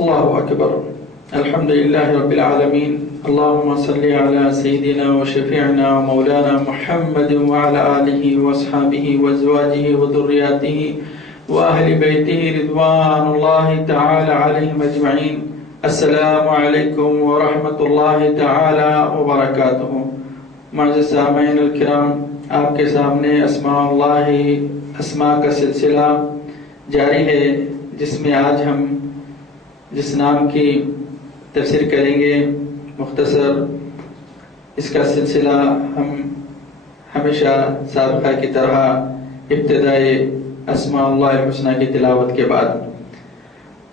الله أكبر. الحمد لله رب العالمين. اللهم صل على سيدنا وشفيعنا ومولانا محمد وعلى آله وأصحابه وأزواجه وذرياته وأهل بيته رضوان الله تعالى عليهم أجمعين. السلام علیکم ورحمۃ اللہ تعالی وبرکاتہ. معزز سامعین الکرام، آپ کے سامنے اسماء کا سلسلہ جاری ہے، جس میں آج ہم جس نام کی تفسیر کریں گے مختصر، اس کا سلسلہ ہم ہمیشہ سابقہ کی طرح ابتدائی اسماء اللہ الحسنی کی تلاوت کے بعد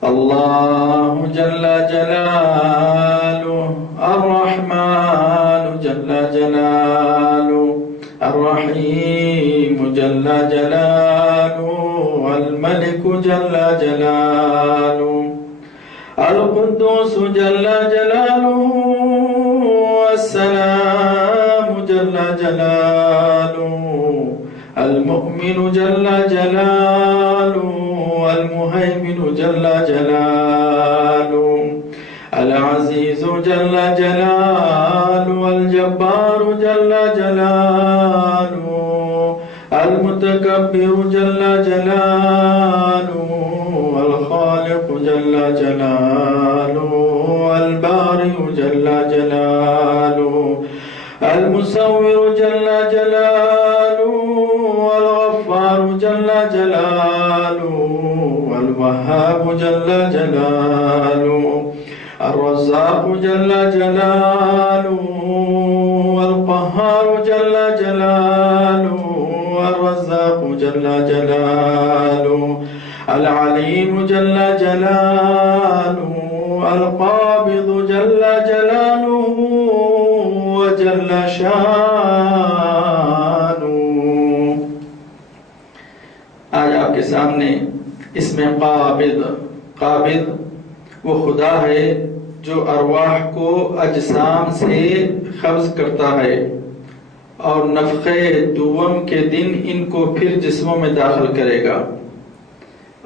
اللہ جل جلالہ الرحمن جل جلالہ الرحیم جل جلالہ الملک جل جلالہ القدوس جل جلالہ السلام جل جلالہ المؤمن جل جلالہ المهيمن جل جلاله العزيز جل جلاله الجبار جل جلاله المتكبر جل جلاله الخالق جل جلاله البارئ جل جلاله المصور جل جلاله الغفار جل جلاله الوهاب جل جلاله الرزاق جل جلاله القهار جل جلاله الرزاق جل جلاله العليم جل جلاله القابض جل جلاله وجل شانه. آج آپ کے سامنے اس میں قابض وہ خدا ہے جو ارواح کو اجسام سے قبض کرتا ہے اور نفخے دوم کے دن ان کو پھر جسموں میں داخل کرے گا،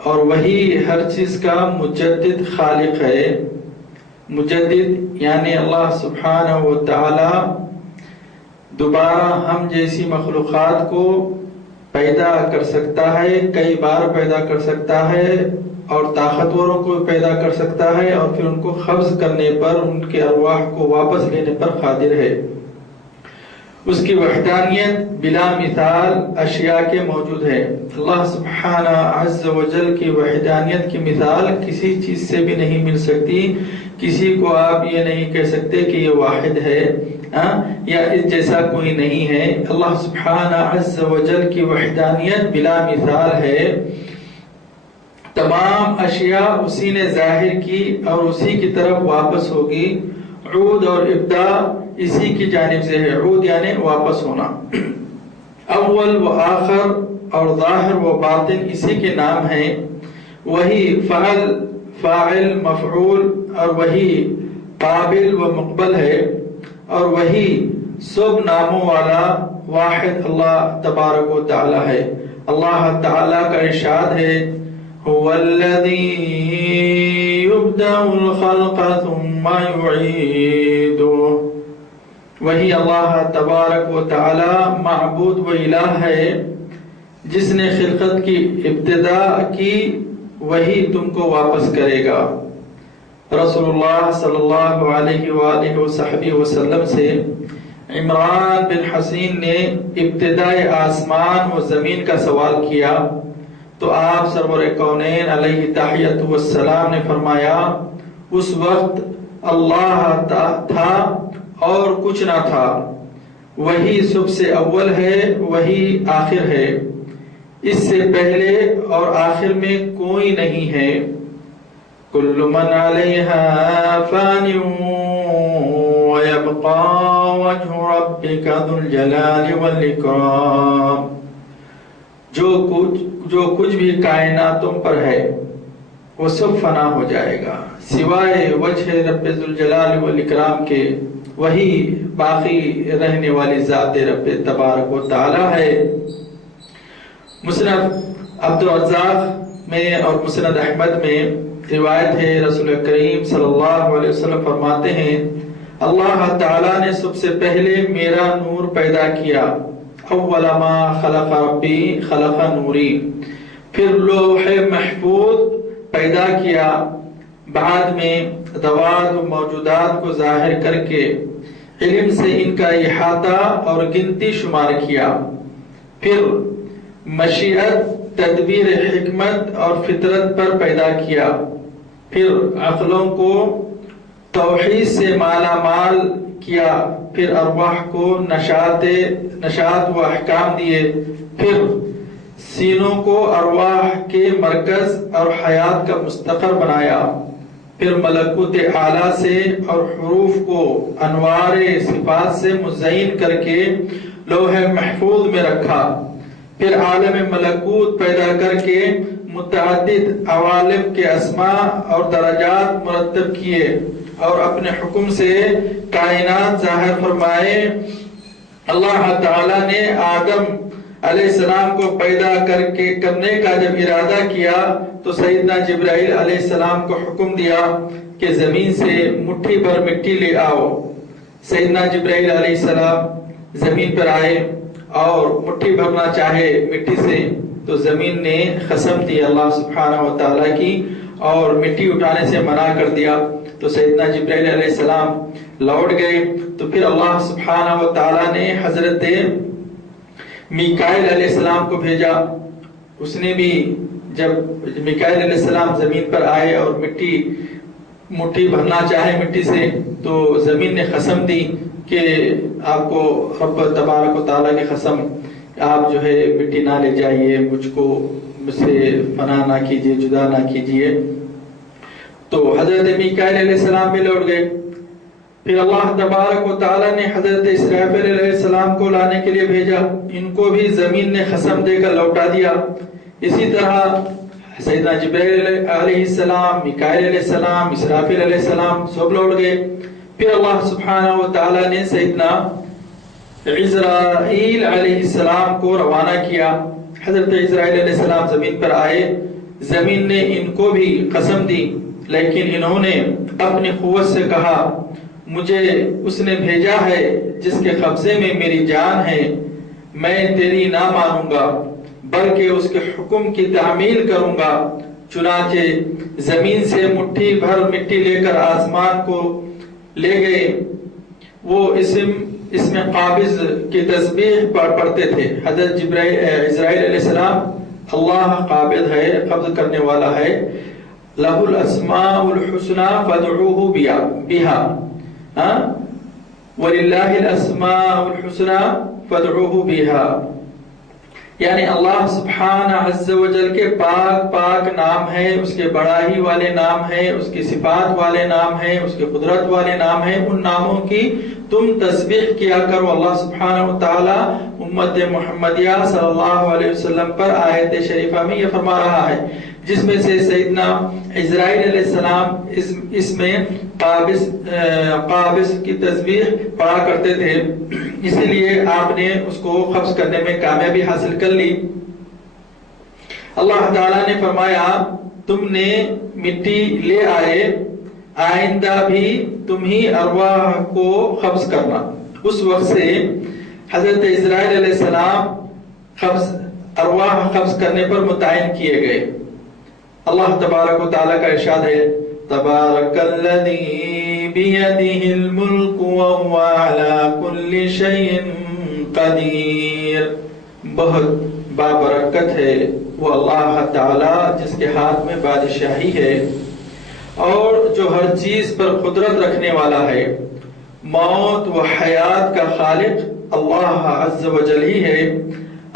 اور وہی ہر چیز کا مجدد خالق ہے. مجدد یعنی اللہ سبحانہ و تعالی دوبارہ ہم جیسی مخلوقات کو پیدا کر سکتا ہے، کئی بار پیدا کر سکتا ہے، اور طاقتوروں کو پیدا کر سکتا ہے، اور پھر ان کو قبض کرنے پر، ان کے ارواح کو واپس لینے پر قادر ہے. اس کی وحدانیت بلا مثال اشیاء کے موجود ہے. اللہ سبحانہ عز و جل کی وحدانیت کی مثال کسی چیز سے بھی نہیں مل سکتی. کسی کو آپ یہ نہیں کہہ سکتے کہ یہ واحد ہے یا اس جیسا کوئی نہیں ہے. اللہ سبحانہ عز و جل کی وحدانیت بلا مثال ہے. تمام اشیاء اسی نے ظاہر کی اور اسی کی طرف واپس ہوگی. عود اور ابدا اسی کی جانب سے ہے. عود یعنی واپس ہونا. اول و آخر اور ظاہر و باطن اسی کے نام ہیں. وہی فعل، فاعل، مفعول، اور وہی قابل و مقبل ہے، اور وہی سب ناموں والا واحد اللہ تبارک و تعالی ہے. اللہ تعالی کا ارشاد ہے هو الذی یبدأ الخلق ثم یعیدہ. وہی اللہ تبارک و تعالی معبود و الہ ہے جس نے خلقت کی ابتدا کی، وہی تم کو واپس کرے گا. رسول اللہ صلی اللہ علیہ وآلہ وصحبہ وسلم سے عمران بن حسین نے ابتدائے آسمان و زمین کا سوال کیا تو آپ سرور کونین علیہ تحیۃ والسلام نے فرمایا اس وقت اللہ تھا اور کچھ نہ تھا، وہی سب سے اول ہے، وہی آخر ہے، اس سے پہلے اور آخر میں کوئی نہیں ہے. کل من علیہا فان ویبقى وجہ ربک ذو الجلال والاکرام. جو کچھ بھی کائناتوں پر ہے وہ سب فنا ہو جائے گا سوائے وجہ رب ذو الجلال والاکرام کے. وہی باقی رہنے والی ذات رب تبارک و تعالی ہے. مسند عبد الرزاق میں اور مسند احمد میں روایت ہے رسول کریم صلی اللہ علیہ وسلم فرماتے ہیں اللہ تعالیٰ نے سب سے پہلے میرا نور پیدا کیا، اول ما خلق ربی خلق نوری، پھر لوح محفوظ پیدا کیا، بعد میں ذوات و موجودات کو ظاہر کر کے علم سے ان کا احاطہ اور گنتی شمار کیا، پھر مشیت، تدبیر، حکمت اور فطرت پر پیدا کیا، پھر عقلوں کو توحید سے مالا مال کیا، پھر ارواح کو نشاط و احکام دیے، پھر سینوں کو ارواح کے مرکز اور حیات کا مستقر بنایا، پھر ملکوت اعلیٰ سے اور حروف کو انوار صفات سے مزین کر کے لوح محفوظ میں رکھا، پھر عالم ملکوت پیدا کر کے متعدد عوالم کے اسماء اور درجات مرتب کیے اور اپنے حکم سے کائنات ظاہر فرمائے۔ اللہ تعالیٰ نے آدم علیہ السلام کو پیدا کرنے کا جب ارادہ کیا تو سیدنا جبرائیل علیہ السلام کو حکم دیا کہ زمین سے مٹھی بھر مٹی لے آؤ۔ سیدنا جبرائیل علیہ السلام زمین پر آئے اور مٹھی بھرنا چاہے مٹی سے تو زمین نے قسم دی اللہ سبحانہ و تعالیٰ کی اور مٹی اٹھانے سے منع کر دیا، تو سیدنا جبرائیل علیہ السلام لوٹ گئے۔ تو پھر اللہ سبحانہ و تعالیٰ نے حضرت میکائیل علیہ السلام کو بھیجا، اس نے بھی جب میکائیل علیہ السلام زمین پر آئے اور مٹھی بھرنا چاہے مٹی سے تو زمین نے قسم دی کہ آپ کو رب تبارک و تعالیٰ کی قسم، آپ جو ہے مٹی نہ لے جائیے، مجھ سے فنا نہ کیجیے، جدا نہ کیجیے۔ تو حضرت میکائیل علیہ السلام بھی لوٹ گئے۔ پھر اللہ تبارک و تعالیٰ نے حضرت اسرافیل علیہ السلام کو لانے کے لیے بھیجا، ان کو بھی زمین نے قسم دے کر لوٹا دیا۔ اسی طرح سیدنا جبرائیل علیہ السلام، میکائیل علیہ السلام، اسرافیل علیہ السلام سب لوٹ گئے۔ پھر اللہ سبحانہ و تعالیٰ نے سیدنا عزرائیل علیہ السلام کو روانہ کیا۔ حضرت عزرائیل علیہ السلام زمین پر آئے، زمین نے ان کو بھی قسم دی، لیکن انہوں نے اپنی قوت سے کہا مجھے اس نے بھیجا ہے جس کے قبضے میں میری جان ہے، میں تیری نہ مانوں گا بلکہ اس کے حکم کی تعمیل کروں گا۔ چنانچہ زمین سے مٹھی بھر مٹی لے کر آسمان کو لے گئے۔ وہ اس میں قابض کی تسبیح پڑھتے تھے۔ حضرت عزرائیل علیہ السلام، اللہ قابض ہے، قبض کرنے والا ہے، لہ الاسماء الحسنى فادعوه بها، وللہ الاسماء الحسنى فادعوه بها، یعنی اللہ سبحانہ عز و جل کے پاک نام ہے، اس کے بڑائی والے نام ہے، اس کی صفات والے نام ہے، اس کے قدرت والے نام ہے، ان ناموں کی تم تسبیح کیا کرو۔ اللہ سبحانہ و تعالی امت محمدیہ صلی اللہ علیہ وسلم پر آیت شریفہ میں یہ فرما رہا ہے، جس میں سے سیدنا عزرائیل علیہ السلام اس میں قابض کی تسبیح پڑھا کرتے تھے، اسی لیے آپ نے اس کو قبض کرنے میں کامیابی حاصل کر لی۔ اللہ تعالیٰ نے فرمایا تم نے مٹی لے آئے، آئندہ بھی تم ہی ارواح کو قبض کرنا۔ اس وقت سے حضرت عزرائیل علیہ السلام ارواح قبض کرنے پر متعین کیے گئے۔ اللہ تبارک و تعالیٰ کا ارشاد ہے تبارک الذی بیدہ الملک وہو علی کل شیء قدیر، بہت بابرکت ہے وہ اللہ تعالیٰ جس کے ہاتھ میں بادشاہی ہے اور جو ہر چیز پر قدرت رکھنے والا ہے۔ موت و حیات کا خالق اللہ عز و جل ہی ہے۔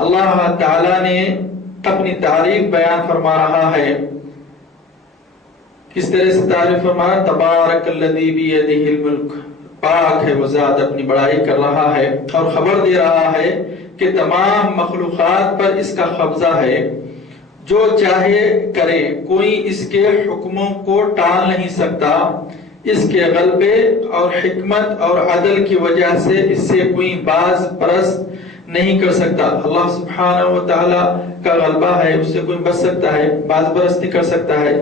اللہ تعالیٰ نے اپنی تعریف بیان فرما رہا ہے، کس طرح سے تعریف فرما رہا ہے؟ تبارک الذی بیدہ الملک، پاک ہے وہ ذات، اپنی بڑائی کر رہا ہے اور خبر دے رہا ہے کہ تمام مخلوقات پر اس کا قبضہ ہے، جو چاہے کرے، کوئی اس کے حکموں کو ٹال نہیں سکتا، اس کے غلبے اور حکمت اور عدل کی وجہ سے اس سے کوئی باز پرست نہیں کر سکتا۔ اللہ سبحانہ و تعالی کا غلبہ ہے، اس سے کوئی بچ سکتا ہے، باز پرست نہیں کر سکتا ہے۔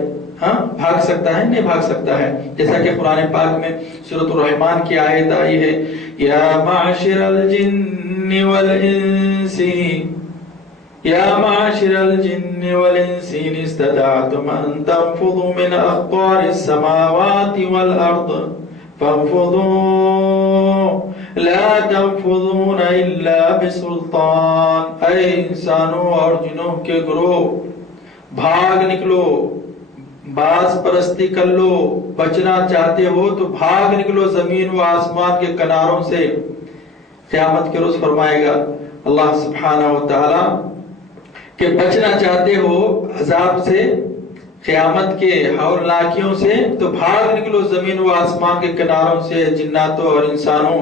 ہاں بھاگ سکتا ہے؟ نہیں بھاگ سکتا ہے. جیسا کہ قرآن پاک میں سورۃ الرحمن کی آیت آئی ہے، یا معاشر الجن والانس یا معاشر الجن والانس ان استطعتم ان تنفذوا من اقطار السماوات والارض فانفذوا لا تنفذون الا بسلطان. اے انسانوں اور جنوں کے گروہ، بھاگ نکلو، باز پرستی کر لو، بچنا چاہتے ہو تو بھاگ نکلو زمین و آسمان کے کناروں سے. قیامت کے روز فرمائے گا اللہ سبحانہ و تعالی کہ بچنا چاہتے ہو عذاب سے، قیامت کے ہولناکیوں سے، تو بھاگ نکلو زمین و آسمان کے کناروں سے جناتوں اور انسانوں.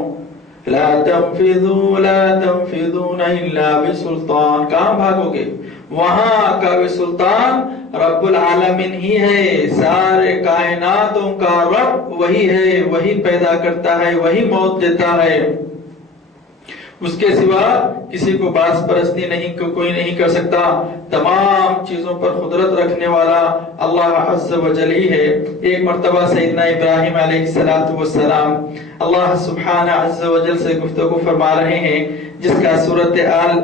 لا تنفذون الا بسلطان. کہاں بھاگو گے؟ وہاں کا بھی سلطان رب العالمین ہی ہے، سارے کائناتوں کا رب وہی ہے، وہی پیدا کرتا ہے، وہی موت دیتا ہے. اس کے سوا کسی کو باز پرستی نہیں، کوئی نہیں کر سکتا. تمام چیزوں پر قدرت رکھنے والا اللہ عز و جل ہی ہے. ایک مرتبہ سیدنا ابراہیم علیہ السلام اللہ سبحانہ عز و جل سے گفتگو فرما رہے ہیں، جس کا سورۃ آل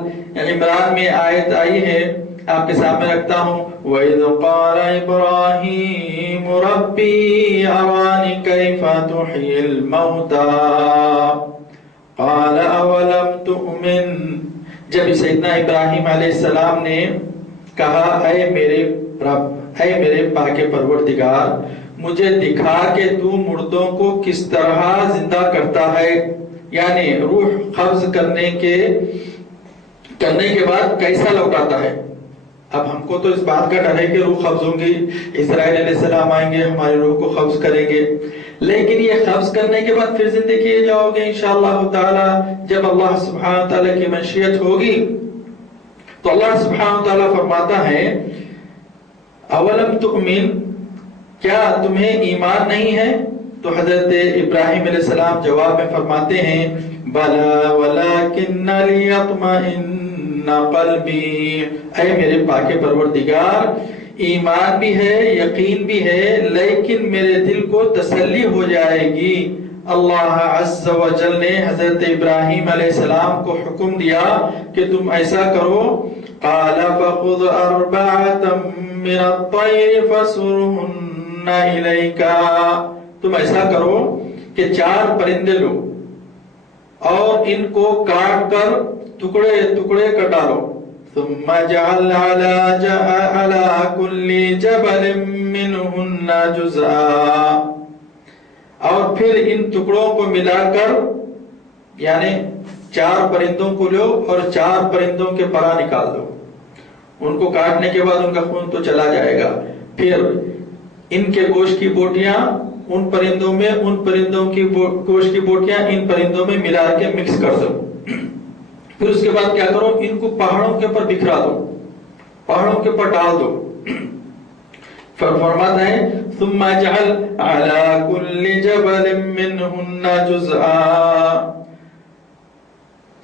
عمران میں آیت آئی ہے، آپ کے سامنے رکھتا ہوں. وَإِذْ قَالَ إِبْرَاهِيمُ رَبِّي أَرَانِي كَيْفَ تُحْيِي الْمَوْتَى قَالَ أَوَلَمْ تُؤْمِنْ. جب سیدنا ابراہیم علیہ السلام نے کہا، اے میرے رب، اے میرے پاک پروردگار، مجھے دکھا کہ تو مردوں کو کس طرح زندہ کرتا ہے، یعنی روح قبض کرنے کے بعد کیسا لوٹاتا ہے. اب ہم کو تو اس بات کا ڈر ہے کہ روح قبض ہوں گی، اسرائیل علیہ السلام آئیں گے، ہماری روح کو قبض کریں گے، لیکن یہ قبض کرنے کے بعد پھر زندہ کیے جاؤ گے انشاءاللہ تعالی جب اللہ سبحانہ تعالیٰ کی مشیت ہوگی. تو اللہ سبحانہ تعالیٰ فرماتا ہے اولم تؤمن، کیا تمہیں ایمان نہیں ہے؟ تو حضرت ابراہیم علیہ السلام جواب میں فرماتے ہیں بلا ولکن لیطمئن قلبی. اے میرے پاک پروردگار، ایمان بھی ہے، یقین بھی ہے، لیکن میرے دل کو تسلی ہو جائے گی. اللہ عز و جل نے حضرت ابراہیم علیہ السلام کو حکم دیا کہ تم ایسا کرو. قال فخذ اربعة من الطير فصرهن إليك. تم ایسا کرو کہ 4 پرندے لو اور ان کو کاٹ کر ٹکڑے ٹکڑے کر ڈالو. ثم جعل على كل جبل منهن جزءا. اور پھر ان ٹکڑوں کو ملا کر، یعنی 4 پرندوں کو لو اور 4 پرندوں کے پرا نکال دو. ان کو کاٹنے کے بعد ان کا خون تو چلا جائے گا، پھر ان کے گوشت کی بوٹیاں ان پرندوں میں، ان پرندوں کی گوشت کی بوٹیاں ان پرندوں میں ملا کے مکس کر دو. پھر اس کے بعد کیا کرو، ان کو پہاڑوں کے اوپر بکھرا دو، پہاڑوں کے اوپر ڈال دو. فرماتا ہے ثم اجعل على كل جبل منهن جزءا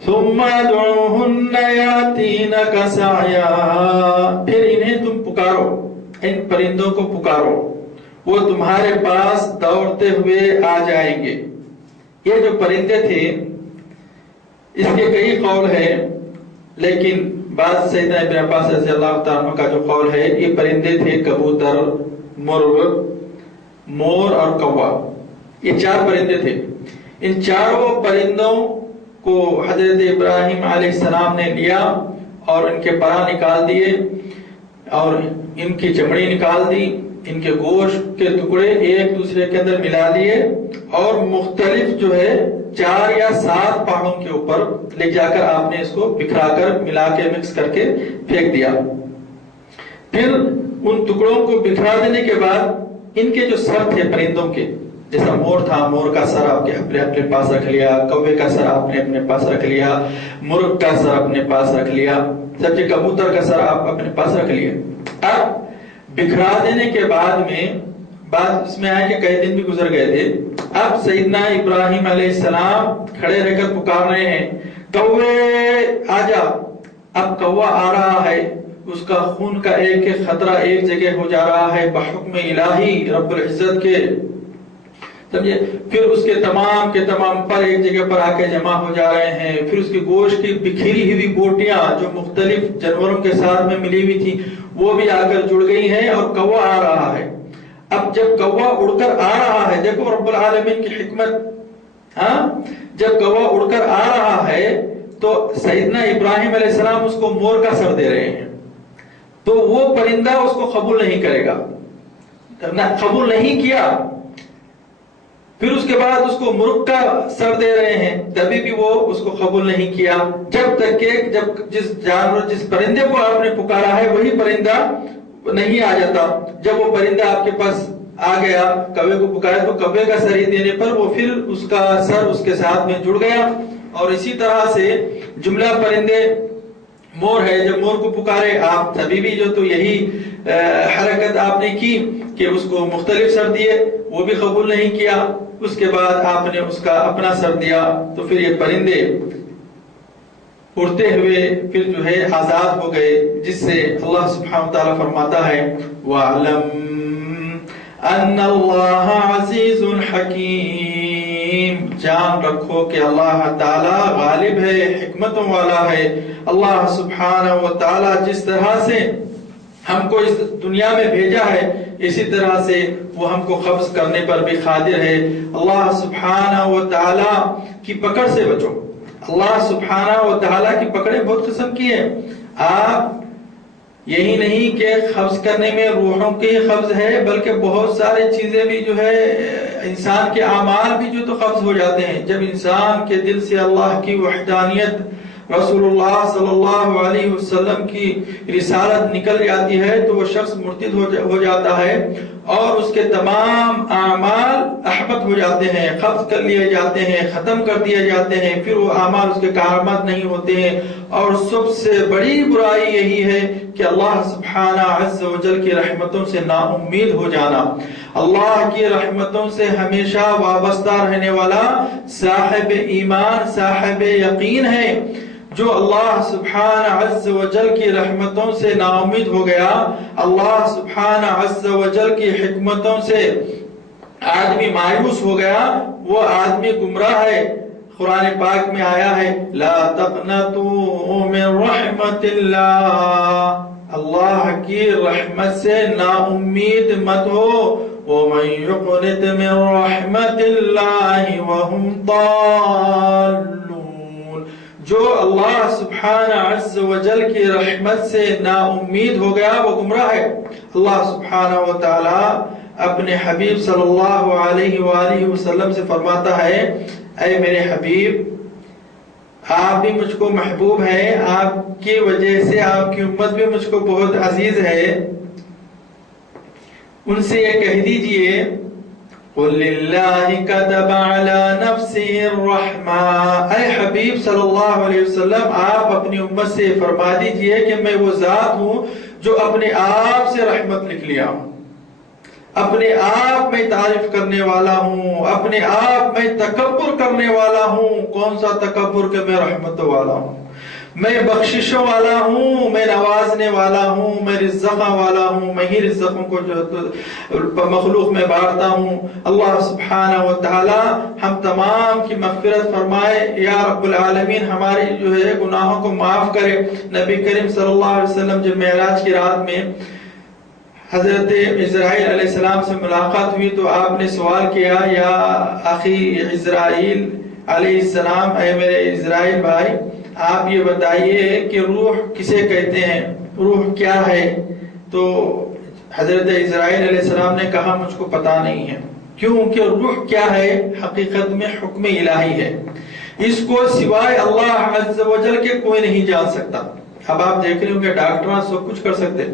ثم ادعوهن ياتينك سعيا. پھر انہیں تم پکارو، ان پرندوں کو پکارو، وہ تمہارے پاس دوڑتے ہوئے آ جائیں گے. یہ جو پرندے تھے اس کے کئی قول ہیں، لیکن بعض سیدنا ابن عباس رضی اللہ تعالیٰ عنہ کا جو قول ہے، یہ پرندے تھے کبوتر، مرغ، مور اور کوا. یہ 4 پرندے تھے. ان چاروں پرندوں کو حضرت ابراہیم علیہ السلام نے لیا اور ان کے پرا نکال دیے اور ان کی چمڑی نکال دی، ان کے گوشت کے ٹکڑے ایک دوسرے کے اندر ملا دیے اور مختلف جو ہے 4 یا 7 پہاڑوں کے اوپر لے جا کر آپ نے اس کو بکھرا کر ملا کے مکس کر کے پھینک دیا. پھر ان ٹکڑوں کو بکھرا دینے کے بعد ان کے جو سر تھے پرندوں کے، جیسا مور تھا، مور کا سر آپ کے اپنے پاس رکھ لیا، کوے کا سر آپ نے اپنے پاس رکھ لیا، مرغ کا سر اپنے پاس رکھ لیا، سب سے کبوتر کا سر آپ اپنے پاس رکھ لیا. اب بکھرا دینے کے بعد میں بات اس میں آئے کہ کئی دن بھی گزر گئے تھے. اب سیدنا ابراہیم علیہ السلام کھڑے رہ کر پکار رہے ہیں کوے آجا. اب کوا آ رہا ہے اس کا خون کا ایک ایک خطرہ ایک جگہ ہو جا رہا ہے بحکم الہی رب العزت کے، سمجھے؟ پھر اس کے تمام پر ایک جگہ پر آ کے جمع ہو جا رہے ہیں، پھر اس کی گوشت کی بکھری ہوئی بوٹیاں جو مختلف جانوروں کے ساتھ میں ملی ہوئی تھی وہ بھی آ کر جڑ گئی ہیں، اور کوا آ رہا ہے۔ اب جب کوا اڑ کر آ رہا ہے، دیکھو رب العالمین کی حکمت، جب کوا اڑ کر آ رہا ہے تو سیدنا ابراہیم علیہ السلام اس کو مور کا سر دے رہے ہیں، تو وہ پرندہ اس کو قبول نہیں کرے گا، قبول نہیں کیا۔ پھر اس کے بعد اس کو مرغ کا سر دے رہے ہیں، تبھی بھی وہ اس کو قبول نہیں کیا، جب تک کہ جس پرندے کو آپ نے پکارا ہے وہی پرندہ نہیں آ جاتا۔ جب وہ پرندہ آپ کے پاس آ گیا، کوے کو پکارا، تو کوے کا سر ہی دینے پر وہ پھر اس کا سر اس کے ساتھ میں جڑ گیا۔ اور اسی طرح سے جملہ پرندے مور ہے، جب مور کو پکارے آپ تبھی بھی جو تو یہی حرکت آپ نے کی کہ اس کو مختلف سر دیے، وہ بھی قبول نہیں کیا۔ اس کے بعد آپ نے اس کا اپنا سر دیا، تو پھر یہ پرندے اڑتے ہوئے پھر جو ہے آزاد ہو گئے، جس سے اللہ سبحانہ وتعالی فرماتا ہے وَاعْلَمْ أَنَّ اللَّهَ عَزِيزٌ حَكِيمٌ، جان رکھو کہ اللہ تعالی غالب ہے، حکمتوں والا ہے۔ اللہ سبحانہ وتعالی جس طرح سے ہم کو اس دنیا میں بھیجا ہے، اسی طرح سے وہ ہم کو قبض کرنے پر بھی قادر ہے۔ اللہ سبحانہ وتعالی کی پکڑ سے بچو۔ اللہ سبحانہ وتعالی کی پکڑیں بہت قسم کی ہیں۔ آپ یہی نہیں کہ قبض کرنے میں روحوں کی قبض ہے، بلکہ بہت سارے چیزیں بھی جو ہے انسان کے اعمال بھی جو تو قبض ہو جاتے ہیں۔ جب انسان کے دل سے اللہ کی وحدانیت، رسول اللہ صلی اللہ علیہ وسلم کی رسالت نکل جاتی ہے تو وہ شخص مرتد ہو جاتا ہے، اور اس کے تمام اعمال احبط ہو جاتے ہیں، قبض کر لیے جاتے ہیں، ختم کر دیے جاتے ہیں، پھر وہ اعمال اس کے کارآمد نہیں ہوتے ہیں۔ اور سب سے بڑی برائی یہی ہے کہ اللہ سبحانہ عز و جل کی رحمتوں سے نا امید ہو جانا۔ اللہ کی رحمتوں سے ہمیشہ وابستہ رہنے والا صاحب ایمان، صاحب یقین ہے۔ جو اللہ سبحانہ عز و جل کی رحمتوں سے نا امید ہو گیا، اللہ سبحانہ عز و جل کی حکمتوں سے آدمی مایوس ہو گیا، وہ آدمی گمراہ ہے۔ قرآن پاک میں آیا ہے لا تقنطوا من رحمت اللہ، اللہ کی رحمت سے نا امید مت ہو۔ ومن يقنط من رحمت اللہ وهم ضالون، جو اللہ سبحانہ عز و جل کی رحمت سے نا امید ہو گیا وہ گمراہ ہے۔ اللہ سبحانہ و تعالی اپنے حبیب صلی اللہ علیہ وآلہ وسلم سے فرماتا ہے اے میرے حبیب، آپ بھی مجھ کو محبوب ہیں، آپ کی وجہ سے آپ کی امت بھی مجھ کو بہت عزیز ہے، ان سے یہ کہہ دیجئے قُلِ اللَّهِ كَتَبَ عَلَى نَفْسِهِ الرَّحْمَةِ، اے حبیب صلی اللہ علیہ وسلم آپ اپنی امت سے فرما دیجئے کہ میں وہ ذات ہوں جو اپنے آپ سے رحمت لکھ لیا ہوں، اپنے آپ میں تعریف کرنے والا ہوں، اپنے آپ میں تکبر کرنے والا ہوں۔ کون سا تکبر کہ میں رحمت والا ہوں، میں بخششوں والا ہوں، میں نوازنے والا ہوں، میں رزقوں والا ہوں، میں ہی رزقوں کو جو مخلوق میں بانٹتا ہوں۔ اللہ سبحانہ و تعالی ہم تمام کی مغفرت فرمائے، یا رب العالمین ہماری جو ہے گناہوں کو معاف کرے۔ نبی کریم صلی اللہ علیہ وسلم جب معراج کی رات میں حضرت عزرائیل علیہ السلام سے ملاقات ہوئی تو آپ نے سوال کیا یا اخی عزرائیل علیہ السلام، اے میرے عزرائیل بھائی آپ یہ بتائیے کہ روح کسے کہتے ہیں، روح کیا ہے؟ تو حضرت عزرائیل علیہ السلام نے کہا مجھ کو پتا نہیں ہے، کیونکہ روح کیا ہے حقیقت میں حکم الہی ہے، اس کو سوائے اللہ عز و جل کے کوئی نہیں جان سکتا۔ اب آپ دیکھ رہے ہوں کہ ڈاکٹر سب کچھ کر سکتے،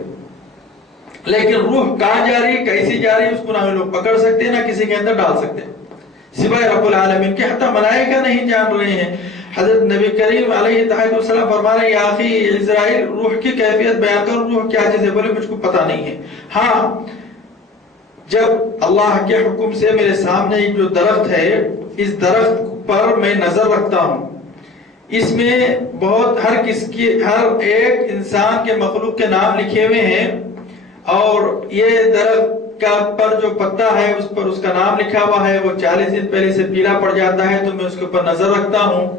لیکن روح کہاں جا رہی کیسی جا رہی اس کو نہ لوگ پکڑ سکتے نہ کسی کے اندر ڈال سکتے سوائے رب العالمین کے، حتی ملائکہ نہیں جان رہے ہیں۔ حضرت نبی کریم علیہ السلام فرما رہے ہیں یا اخی عزرائیل روح کی کیفیت بیان کر، روح کیا چیز ہے؟ بولے مجھ کو پتا نہیں ہے۔ ہاں جب اللہ کے حکم سے میرے سامنے ایک جو درخت ہے، اس درخت پر میں نظر رکھتا ہوں، اس میں بہت ہر ایک انسان کے مخلوق کے نام لکھے ہوئے ہیں، اور یہ درخت کا پر جو پتا ہے اس پر اس کا نام لکھا ہوا ہے، وہ 40 دن پہلے سے پیلا پڑ جاتا ہے تو میں اس کے اوپر نظر رکھتا ہوں،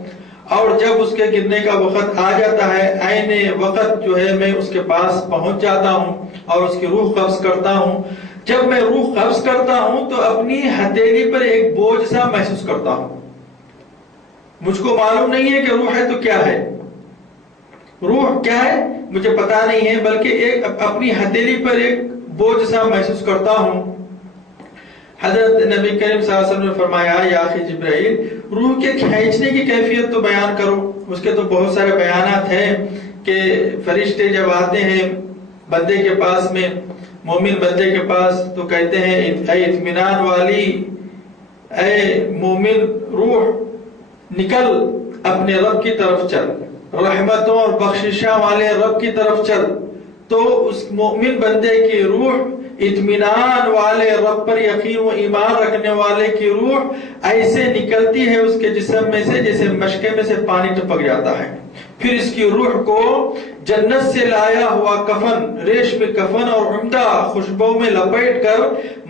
اور جب اس کے گرنے کا وقت آ جاتا ہے عین وقت جو ہے میں اس کے پاس پہنچ جاتا ہوں اور اس کی روح قبض کرتا ہوں۔ جب میں روح قبض کرتا ہوں تو اپنی ہتھیلی پر ایک بوجھ سا محسوس کرتا ہوں۔ مجھ کو معلوم نہیں ہے کہ روح ہے تو کیا ہے، روح کیا ہے مجھے پتا نہیں ہے، بلکہ ایک اپنی ہتھیلی پر ایک بوجھ سا محسوس کرتا ہوں۔ حضرت نبی کریم صلی اللہ علیہ وسلم نے فرمایا یا اخی جبرائیل، روح کے کھینچنے کی کیفیت تو بیان کرو۔ اس کے تو بہت سارے بیانات ہیں کہ فرشتے جب آتے ہیں بندے کے پاس میں، مومن بندے کے پاس، تو کہتے ہیں اے اطمینان والی، اے مومن روح نکل اپنے رب کی طرف چل، رحمتوں اور بخششاں والے رب کی طرف چل۔ تو اس مومن بندے کی روح، اطمینان والے رب پر یقین و ایمان رکھنے والے کی روح ایسے نکلتی ہے اس کے جسم میں سے جیسے مشکے میں سے پانی ٹپک جاتا ہے۔ پھر اس کی روح کو جنت سے لایا ہوا کفن، ریشمی کفن اور عمدہ خوشبو میں لپیٹ کر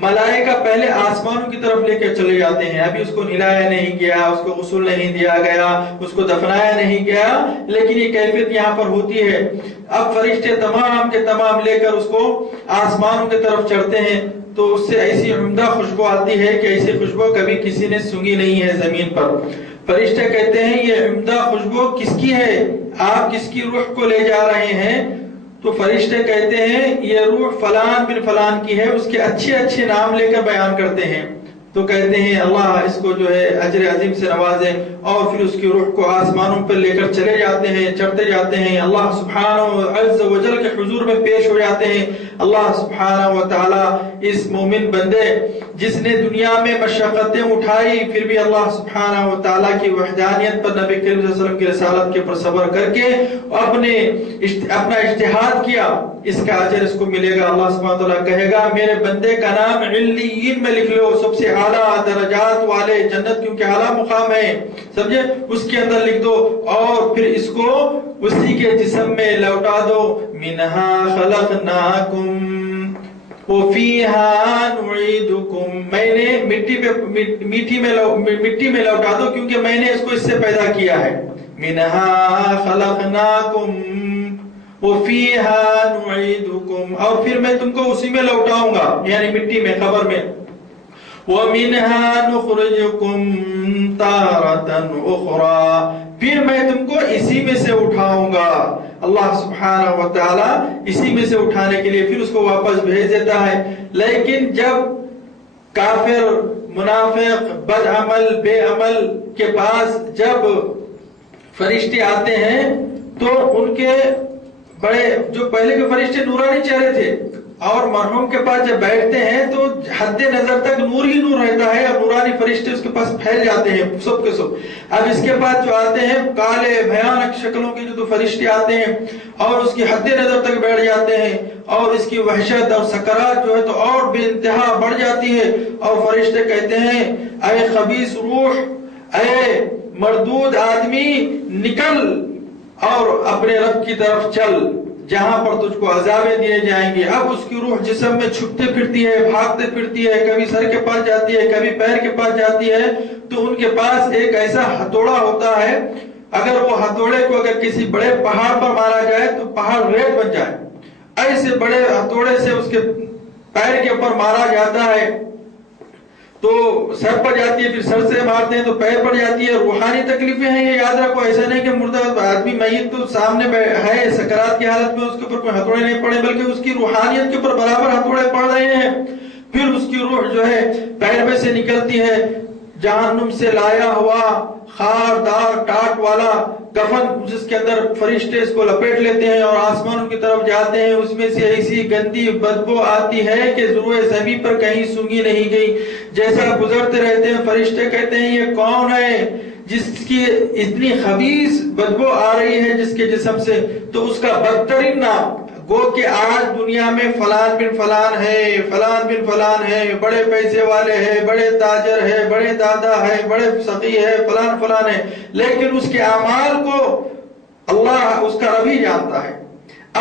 ملائکہ پہلے آسمانوں کی طرف لے کے چلے جاتے ہیں۔ ابھی اس کو نہلایا نہیں گیا، اس کو غسل نہیں دیا گیا، اس کو دفنایا نہیں گیا، لیکن یہ کیفیت یہاں پر ہوتی ہے۔ اب فرشتے تمام کے تمام لے کر اس کو آسمانوں کی طرف چڑھتے ہیں تو اس سے ایسی عمدہ خوشبو آتی ہے کہ ایسی خوشبو کبھی کسی نے سونگھی نہیں ہے زمین پر۔ فرشتے کہتے ہیں یہ عمدہ خوشبو کس کی ہے، آپ کس کی روح کو لے جا رہے ہیں؟ تو فرشتے کہتے ہیں یہ روح فلان بن فلان کی ہے، اس کے اچھے اچھے نام لے کر بیان کرتے ہیں۔ تو کہتے ہیں اللہ اس کو جو ہے اجر عظیم سے نوازے، اور پھر اس کی روح کو آسمانوں پر لے کر چلے جاتے ہیں، چڑھتے جاتے ہیں، اللہ سبحانہ عز و جل کے حضور میں پیش ہو جاتے ہیں۔ اللہ سبحانہ و تعالی اس مومن بندے جس نے دنیا میں مشقتیں اٹھائی پھر بھی اللہ سبحانہ و تعالی کی وحدانیت پر، نبی کریم صلی اللہ علیہ وسلم کی رسالت کے پر صبر کر کے اپنا اجتہاد کیا، اس کا اجر اس کو ملے گا۔ اللہ سبحانہ و تعالی کہے گا میرے بندے کا نام علیین میں لکھ لو، سب سے اعلیٰ درجات والے، جنت کیونکہ اعلیٰ مقام ہے سمجھے، اس کے اندر لکھ دو، اور پھر اس کو اسی کے جسم میں لوٹا دو۔ منہا خلقناکم وفیہا نعیدکم، میں نے مٹی میں لوٹا دو کیونکہ میں نے اس کو اس سے پیدا کیا ہے۔ منہا خلقناکم وفیہا نعیدکم، اور پھر میں تم کو اسی میں لوٹاؤں گا، یعنی مٹی میں، قبر میں۔ وَمِنْهَا نُخْرِجُكُمْ تَارَةً أُخْرَى، پھر میں تم کو اسی میں سے اٹھاؤں گا۔ اللہ سبحانہ و تعالی اسی میں سے اٹھانے کے لیے پھر اس کو واپس بھیج دیتا ہے۔ لیکن جب کافر، منافق، بد عمل، بے عمل کے پاس جب فرشتے آتے ہیں تو ان کے بڑے جو پہلے کے فرشتے نورانی چہرے تھے، اور مرحوم کے پاس جب بیٹھتے ہیں تو حد نظر تک نور ہی نور رہتا ہے، اور نورانی فرشتے اس کے پاس پھیل جاتے ہیں سب کے سب۔ اب اس کے بعد جو آتے ہیں کالے بھیانک شکلوں کے جو فرشتے آتے ہیں اور اس کی حد نظر تک بیٹھ جاتے ہیں، اور اس کی وحشت اور سکرات جو ہے تو اور بے انتہا بڑھ جاتی ہے، اور فرشتے کہتے ہیں اے خبیث روح، اے مردود آدمی، نکل اور اپنے رب کی طرف چل جہاں پر تجھ کو عذابیں دیے جائیں گے۔ اب اس کی روح جسم میں چھپتے پھرتی ہے، بھاگتے پھرتی ہے، کبھی سر کے پاس جاتی ہے، کبھی پیر کے پاس جاتی ہے، تو ان کے پاس ایک ایسا ہتھوڑا ہوتا ہے، اگر وہ ہتھوڑے کو اگر کسی بڑے پہاڑ پر مارا جائے تو پہاڑ ریت بن جائے، ایسے بڑے ہتھوڑے سے اس کے پیر کے اوپر مارا جاتا ہے تو سر پر جاتی ہے، پھر سر سے مارتے ہیں تو پیر پر جاتی ہے۔ روحانی تکلیفیں ہیں یہ یاد رکھو، ایسا نہیں کہ مردہ آدمی میت تو سامنے ہے سکرات کی حالت میں، اس کے اوپر کوئی ہتھوڑے نہیں پڑے، بلکہ اس کی روحانیت کے اوپر برابر ہتھوڑے پڑ رہے ہیں۔ پھر اس کی روح جو ہے پیر میں سے نکلتی ہے، جہنم سے لایا ہوا خاردار ٹاٹ والا کفن جس کے اندر فرشتے اس کو لپیٹ لیتے ہیں اور آسمانوں کی طرف جاتے ہیں، اس میں سے ایسی گندی بدبو آتی ہے کہ ضرور زمین پر کہیں سونگھی نہیں گئی۔ جیسا گزرتے رہتے ہیں فرشتے کہتے ہیں یہ کون ہے جس کی اتنی خبیث بدبو آ رہی ہے جس کے جسم سے، تو اس کا بدترین نام گو کہ آج دنیا میں فلان بن فلان ہے، فلان بن فلان ہے، بڑے پیسے والے ہیں، بڑے تاجر ہے، بڑے دادا ہے، بڑے سخی ہے، فلان فلان ہے، لیکن اس کے اعمال کو اللہ اس کا رب ہی جانتا ہے۔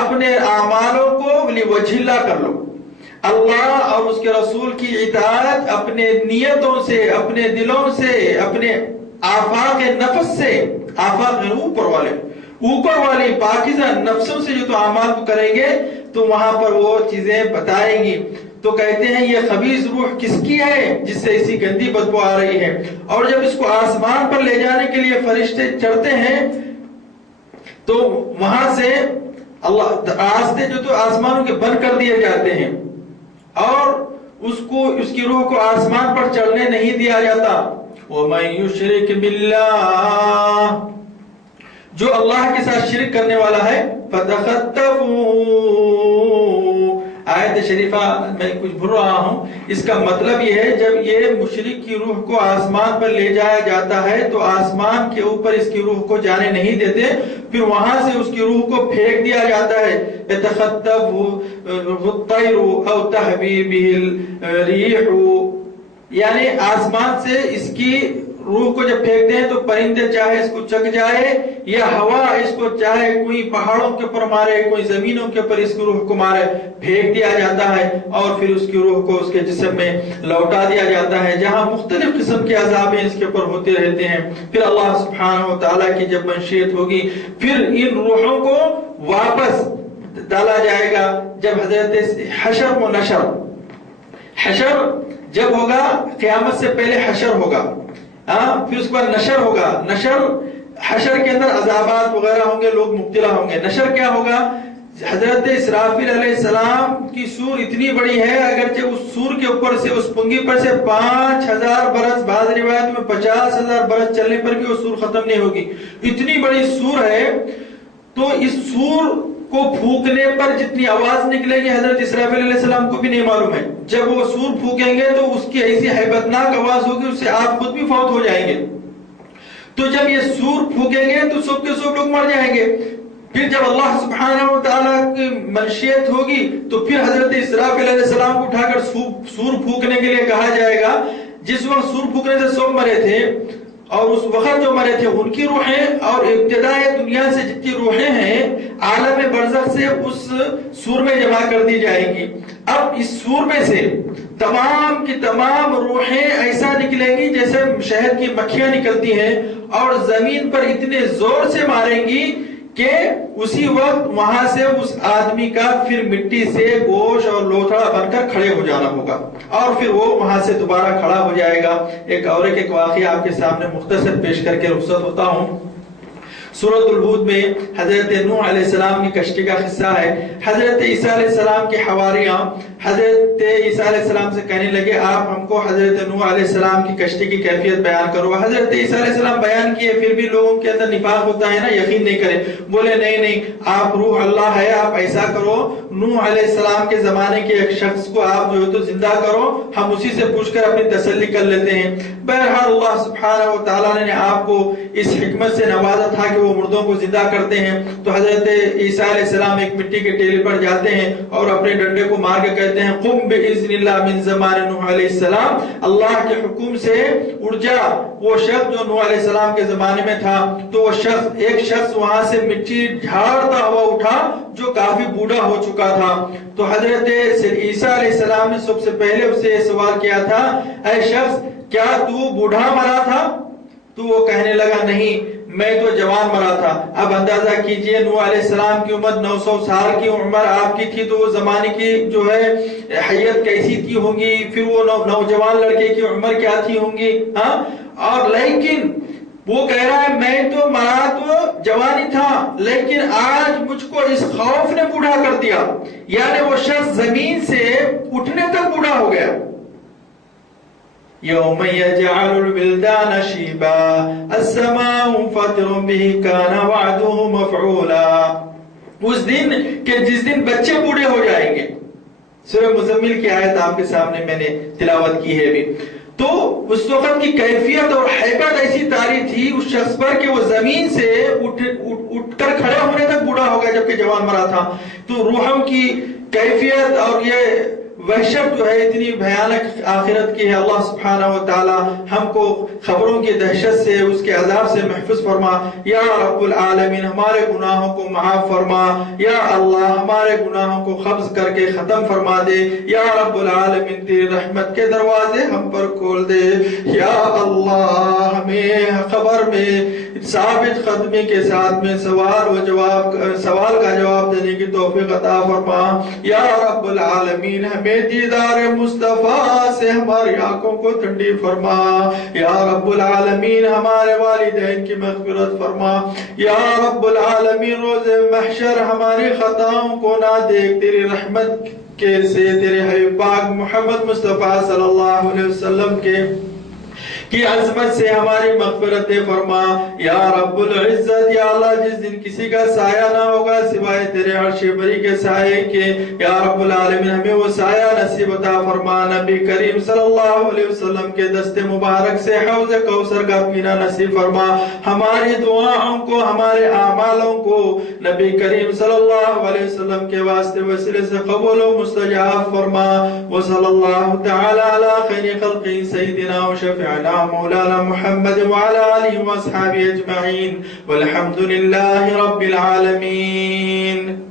اپنے اعمالوں کو لوجہ اللہ کر لو، اللہ اور اس کے رسول کی اطاعت اپنے نیتوں سے، اپنے دلوں سے، اپنے آفاق نفس سے، آفاق اوپر والی پاکیزہ نفسوں سے جو تو اعمال کو کریں گے تو وہاں پر وہ چیزیں بتائیں گی۔ تو کہتے ہیں یہ خبیث روح کس کی ہے جس سے اسی گندی بدبو آ رہی ہے، اور جب اس کو آسمان پر لے جانے کے لیے فرشتے چڑھتے ہیں تو وہاں سے اللہ راستے جو تو آسمانوں کے بند کر دیے جاتے ہیں، اور اس کی روح کو آسمان پر چڑھنے نہیں دیا جاتا۔ وَمَن يُشْرِكْ بِاللَّهِ، جو اللہ کے ساتھ شرک کرنے والا ہے، فَتَخَطَّفُوا، آیت شریفہ میں کچھ بھول رہا ہوں، اس کا مطلب یہ ہے جب یہ مشرک کی روح کو آسمان پر لے جایا جاتا ہے تو آسمان کے اوپر اس کی روح کو جانے نہیں دیتے، پھر وہاں سے اس کی روح کو پھینک دیا جاتا ہے۔ يَتَخَطَّفُ الطَّيْرُ أَوْ تَهْوِي بِهِ الرِّيحُ، یعنی آسمان سے اس کی روح کو جب پھینکتے ہیں تو پرندے چاہے اس کو چک جائے، یا ہوا اس کو چاہے کوئی پہاڑوں کے اوپر مارے، کوئی زمینوں کے اوپر اس کی روح کو مارے، پھینک دیا جاتا ہے، اور پھر اس کی روح کو اس کے جسم میں لوٹا دیا جاتا ہے، جہاں مختلف قسم کے عذابیں اس کے اوپر ہوتے رہتے ہیں۔ پھر اللہ سبحانہ و تعالیٰ کی جب منشیت ہوگی پھر ان روحوں کو واپس ڈالا جائے گا۔ جب حضرت حشر و نشر، حشر جب ہوگا قیامت سے پہلے حشر ہوگا، پھر اس کے بعد نشر ہوگا۔ حشر کے اندر عذابات وغیرہ ہوں گے، لوگ مبتلا ہوں گے۔ نشر کیا ہوگا؟ حضرت اسرافیل علیہ السلام کی سور اتنی بڑی ہے، اگرچہ اس سور کے اوپر سے، اس پنگی پر سے 5000 برس، بعض روایت میں 50,000 برس چلنے پر بھی وہ سور ختم نہیں ہوگی، اتنی بڑی سور ہے۔ تو اس سور کو پھونکنے پر جتنی آواز نکلے گی حضرت اسرافیل علیہ السلام کو بھی نہیں معلوم ہے۔ جب وہ سور پھونکیں گے تو اس کی ایسی ہیبتناک آواز ہوگی اس سے آپ خود بھی فوت ہو جائیں گے۔ تو جب یہ سور پھونکیں گے تو سب کے سب لوگ مر جائیں گے۔ پھر جب اللہ سبحانہ و تعالیٰ کی منشیت ہوگی تو پھر حضرت اسرافیل علیہ السلام کو اٹھا کر سور پھونکنے کے لیے کہا جائے گا۔ جس وقت سور پھونکنے سے سب مرے تھے، اور اس وقت جو مرے تھے ان کی روحیں اور ابتدائی دنیا سے جتنی روحیں ہیں عالم برزخ سے اس سور میں جمع کر دی جائیں گی۔ اب اس سور میں سے تمام کی تمام روحیں ایسا نکلیں گی جیسے شہد کی مکھیاں نکلتی ہیں، اور زمین پر اتنے زور سے ماریں گی کہ اسی وقت وہاں سے اس آدمی کا پھر مٹی سے گوشت اور لوتھڑا بن کر کھڑے ہو جانا ہوگا، اور پھر وہ وہاں سے دوبارہ کھڑا ہو جائے گا۔ ایک اور ایک واقعہ آپ کے سامنے مختصر پیش کر کے رخصت ہوتا ہوں۔ سورۃ الہود میں حضرت نوح علیہ السلام کی کشتی کا قصہ ہے۔ حضرت عیسیٰ علیہ السلام کے حواریاں حضرت عیسیٰ علیہ السلام سے کہنے لگے آپ ہم کو حضرت نوح علیہ السلام کی کشتی کی کیفیت بیان کرو۔ حضرت عیسیٰ علیہ السلام بیان کیے، پھر بھی لوگوں کے اندر نفاق ہوتا ہے نا، یقین نہیں کرے، بولے نہیں آپ روح اللہ ہے، آپ ایسا کرو نوح علیہ السلام کے زمانے کے ایک شخص کو آپ جو ہے تو زندہ کرو، ہم اسی سے پوچھ کر اپنی تسلی کر لیتے ہیں۔ بہرحال اللہ سبحانہ و تعالیٰ نے آپ کو اس حکمت سے نوازا تھا کہ وہ مردوں کو زندہ کرتے ہیں۔ تو حضرت عیسیٰ علیہ السلام ایک مٹی کے ٹیلے پر جاتے ہیں اور اپنے ڈنڈے کو مار کے کہتے ہیں قم بإذن اللہ من زمان نوح علیہ السلام، اللہ کے حکم سے اڑ جا۔ وہ شخص جو نوح علیہ السلام کے زمانے میں تھا، تو وہ ایک شخص وہاں سے مٹی جھاڑتا ہوا اٹھا جو کافی بوڑھا ہو چکا تھا۔ تو حضرت عیسیٰ علیہ السلام نے سب سے پہلے اسے یہ سوال کیا تھا، اے شخص کیا تو بوڑھا مرا تھا؟ تو وہ کہنے لگا نہیں، میں تو جوان مرا تھا۔ اب اندازہ کیجئے نوح علیہ السلام کی عمر 900 سال کی عمر آپ کی تھی، تو وہ زمانے کی جو ہے حیت کیسی تھی ہوں گی، پھر وہ نوجوان لڑکے کی عمر کیا تھی ہوں گی۔ اور لیکن وہ کہہ رہا ہے میں تو مرا تو جوانی تھا، لیکن آج مجھ کو اس خوف نے بوڑھا کر دیا، یعنی وہ شخص زمین سے اٹھنے تک بوڑھا ہو گیا۔ یوم یجعل الولدان شیبا السماء فطر به کان وعده مفعولا، اس دن کہ جس دن بچے بوڑھے ہو جائیں گے۔ سورہ مزمل کی آیت آپ کے سامنے میں نے تلاوت کی ہے بھی۔ تو اس وقت کی کیفیت اور حیبت ایسی طاری تھی اس شخص پر کہ وہ زمین سے اٹھ کر کھڑے ہونے تک بوڑھا ہو گیا جبکہ جوان مرا تھا. تو روحوں کی کیفیت اور یہ وحشت جو ہے اتنی بھیانک آخرت کی ہے. اللہ سبحانہ و تعالی ہم کو خبروں کی دہشت سے اس کے عذاب سے محفوظ فرما. یا رب العالمین ہمارے گناہوں کو معاف فرما. یا اللہ ہمارے گناہوں کو قبض کر کے ختم فرما دے. یا رب العالمین تیری رحمت کے دروازے ہم پر کھول دے. یا اللہ ہمیں خبر میں ثابت قدمی کے ساتھ میں سوال کا جواب دینے کی توفیق عطا فرما. یا رب العالمین ہمیں دیدار مصطفیٰ سے ہماری آنکھوں کو ٹھنڈی فرما. یا رب العالمین ہمارے والدین کی مغفرت فرما. یا رب العالمین روز محشر ہماری خطاؤں کو نہ دیکھ تیری رحمت کے سے تیرے حبیب پاک محمد مصطفیٰ صلی اللہ علیہ وسلم کی عظمت سے ہماری مغفرت فرما. یا رب العزت یا اللہ جس دن کسی کا سایہ نہ ہوگا سوائے تیرے عرش بری کے سائے کے, یا رب العالمین ہمیں وہ سایہ نصیب عطا فرما. نبی کریم صلی اللہ علیہ وسلم کے دست مبارک سے حوض کوثر کا پینا نصیب فرما. ہماری دعاؤں کو ہمارے اعمالوں کو نبی کریم صلی اللہ علیہ وسلم کے واسطے وسیلے سے قبول و مستجاب فرما. وصلی اللہ تعالی علی خیر خلقہ سیدنا و شفیعنا مولانا محمد وعلى آله وأصحابه أجمعين والحمد لله رب العالمين.